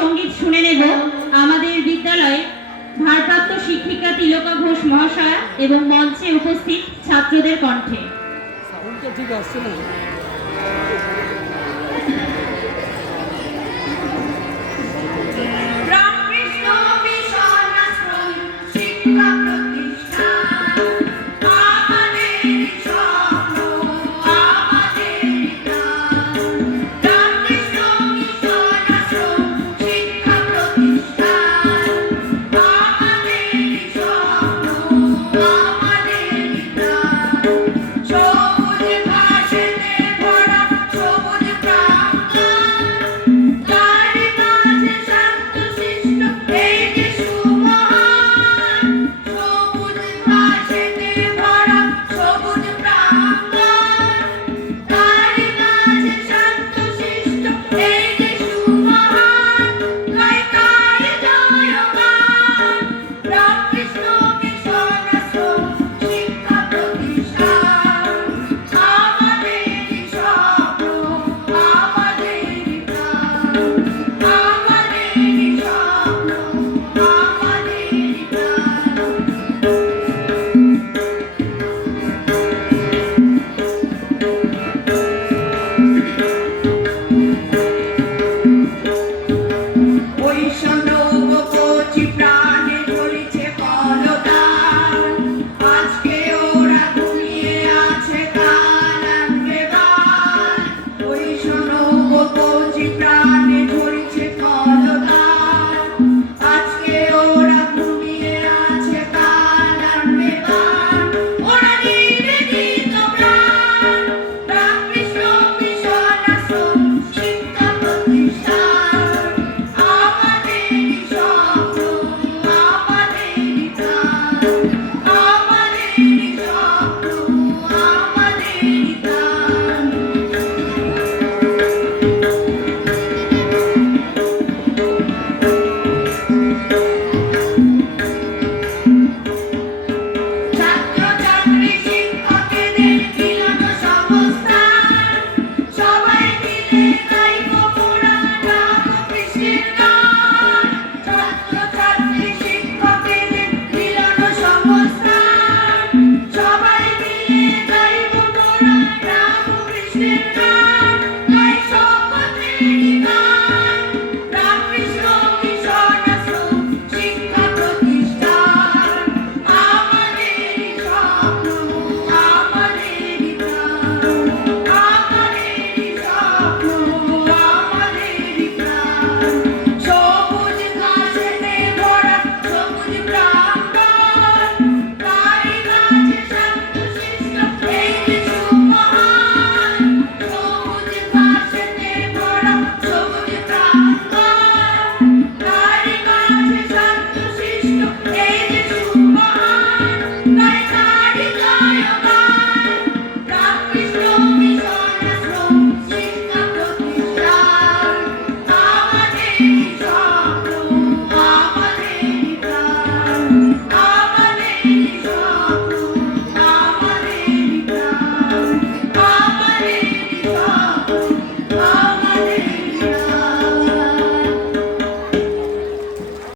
সংগীত শুনে নেব আমাদের বিদ্যালয়ে ভারপ্রাপ্ত শিক্ষিকা তিলকা ঘোষ মহাশয়া এবং মঞ্চে উপস্থিত ছাত্রদের কণ্ঠে। ঠিক Música